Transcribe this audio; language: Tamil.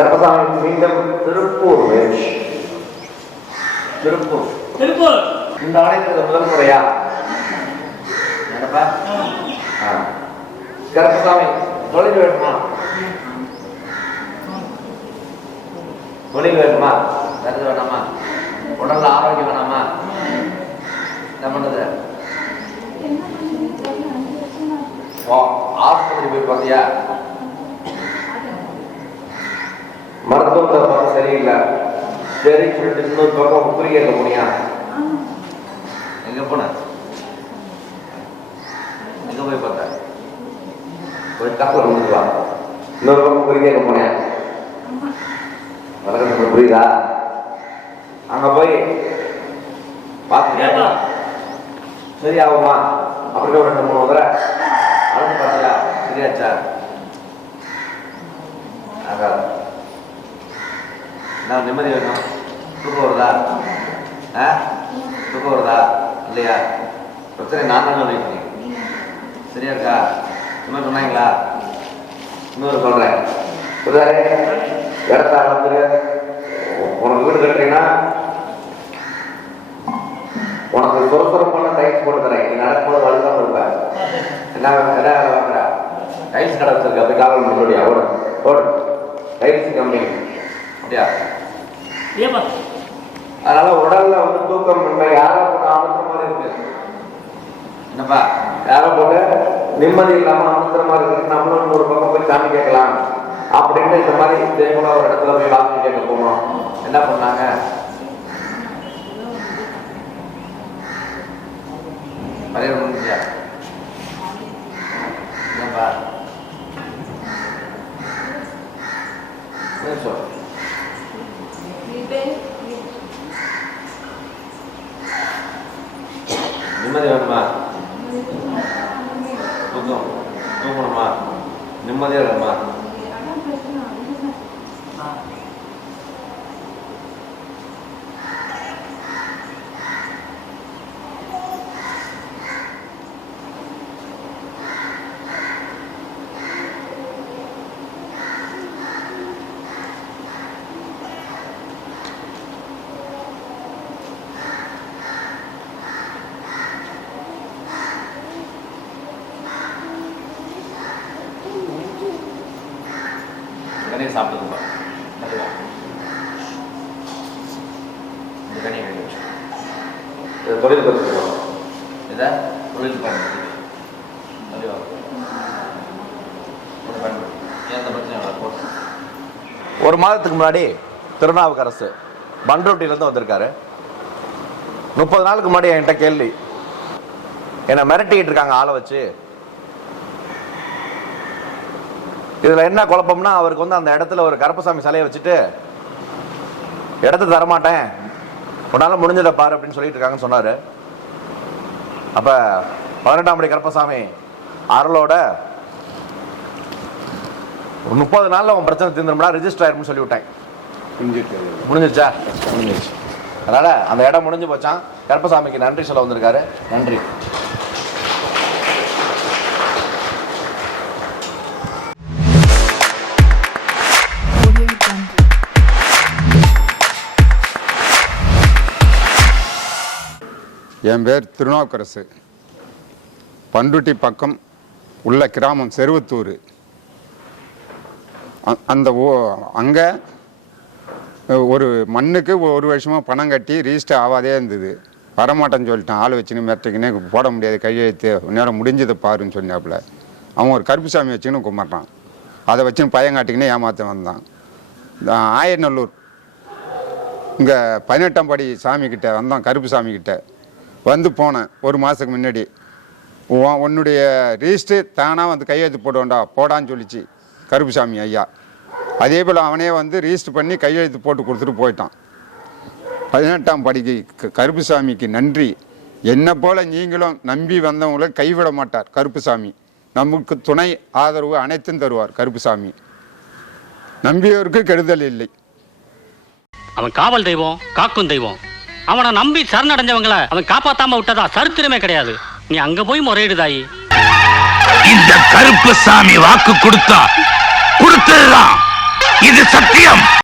கருப்பசாமி மீண்டும் திருப்பூர் முயற்சி. திருப்பூர் திருப்பூர் இந்த ஆலயத்துக்கு முதல் முறையா கருப்பசாமி தொழில் வேணுமா? தொழில் வேணுமா? கருது வேணாமா? உடல்ல ஆரோக்கியம் வேணாமா? என்ன பண்ணுது? ஆஸ்பத்திரி போய் பார்த்தியா? மருத்துவத்தை பார்த்து சரியில்லை, சரி சொல்லிட்டு இன்னொரு பக்கம் குறி கேட்க முடியா? எங்க போன? எங்க போய் பார்த்த? ஒரு கப்பல் முடிஞ்சுவா, இன்னொரு பக்கம் குறி கேட்க போனேன். வழக்கத்துக்கு புரியுதா? அங்க போய் பார்த்து சரியாகுமா? அப்படி ஒரு 2-3 முறை அழுது பார்த்தியா? சரியாச்சா? நான் நிம்மதி வேணும். தூக்கம் வருதா? தூக்கம் வருதா இல்லையா? பிரச்சனை நான் தான் சொல்லியிருக்கேன். சரியா இருக்கா? இன்னும் சொன்னாங்களா? இன்னொரு சொல்றேன். இடத்த வந்து உனக்கு வீடு கட்டுறீங்கன்னா உனக்கு சுரசுரமான டைல்ஸ் போட்டு தரேன். நீ நடக்கும்போது வலுதான் இருப்பேன். என்ன வாங்குறா? டைல்ஸ் கடை வச்சிருக்க, அப்படி காவல் முடியா? ஓடு டைல்ஸ் கம்பெனி அப்படியா? அதனால உடல்ல வந்து தூக்கம் இல்லை. யாரோ போட்டு அமுத்துற மாதிரி இருக்கு. என்னப்பா, யாரோ போட்டு நிம்மதி இல்லாம அமுத்துற மாதிரி இருக்கு. நம்மளும் ஒரு பக்கம் போய் சாமி கேட்கலாம் அப்படின்னு இந்த மாதிரி கூட ஒரு இடத்துல போய் வாங்கி கேட்க போனோம். என்ன பண்ணாங்க? பரிகாரம் முடிஞ்சா? என்னப்பா சொல். நிம்மதி வேணுமா? தூக்கணுமா? நிம்மதியா வேணுமா? சாப்பிடுதுப்பா தொழில் கற்றுக்கணும். இதை தொழில் பயன்படுத்தி ஒரு மாதத்துக்கு முன்னாடி திருநாவுக்கரசு பண்ருட்டியிலேருந்து வந்திருக்காரு. 30 நாளுக்கு முன்னாடி என்கிட்ட கேள்வி, என்னை மிரட்டிக்கிட்டு இருக்காங்க ஆளை வச்சு. இதுல என்ன குழப்பம்னா, அவருக்கு வந்து அந்த இடத்துல ஒரு கருப்பசாமி சிலையை வச்சுட்டு இடத்த தரமாட்டேன், உன்னால முடிஞ்சதை பாரு அப்படின்னு சொல்லிட்டு இருக்காங்கன்னு சொன்னாரு. அப்ப 18ஆம் படி கருப்பசாமி அருளோட 30 நாள்ல உன் பிரச்சனை தீர்ந்துரும்னா ரெஜிஸ்டர் ஆயிரும்னு சொல்லி விட்டேன். முடிஞ்சிருச்சா? முடிஞ்சிருச்சு. அதனால அந்த இடம் முடிஞ்சு போச்சான். கருப்பசாமிக்கு நன்றி சொல்ல வந்திருக்காரு. நன்றி. என் பேர் திருநாவுக்கரசு. பண்ருட்டி பக்கம் உள்ள கிராமம் செருவத்தூர். அங்கே ஒரு மண்ணுக்கு 1 வருஷமாக பணம் கட்டி ரிஜிஸ்டர் ஆகாதே இருந்தது. வரமாட்டேன்னு சொல்லிட்டான். ஆள் வச்சுன்னு மிரட்டிக்கினே போட முடியாது, கையெழுத்து நேரம் முடிஞ்சதை பாருன்னு சொன்னாப்புல. அவன் ஒரு கருப்புசாமி வச்சுன்னு கும்பிட்றான். அதை வச்சுன்னு பயங்காட்டிக்கினே ஏமாற்ற வந்தான். ஆயநல்லூர் இங்கே 18ஆம் படி சாமிக்கிட்ட வந்தான். கருப்புசாமிக்கிட்ட வந்து போனேன் 1 மாதத்துக்கு முன்னாடி. உன்னுடைய ரிஜிஸ்டர் தானாக வந்து கையெழுத்து போடுவோண்டா போடான்னு சொல்லிச்சு கருப்புசாமி ஐயா. அதே போல் அவனே வந்து ரிஜிஸ்டர் பண்ணி கையெழுத்து போட்டு கொடுத்துட்டு போயிட்டான். 18ஆம் படிக்கு கருப்புசாமிக்கு நன்றி. என்னை போல் நீங்களும் நம்பி வந்தவங்களை கைவிட மாட்டார் கருப்புசாமி. நமக்கு துணை ஆதரவு அனைத்தும் தருவார் கருப்புசாமி. நம்பியவருக்கு கெடுதல் இல்லை. அவன் காவல் தெய்வம், காக்கும் தெய்வம். அவனை நம்பி சரணடைஞ்சவங்களை அவன் காப்பாத்தாம விட்டதா சரித்திரமே கிடையாது. நீ அங்க போய் முறையிடுதாயி. இந்த கருப்புசாமி வாக்கு கொடுத்தா கொடுத்ததுதான். இது சத்தியம்.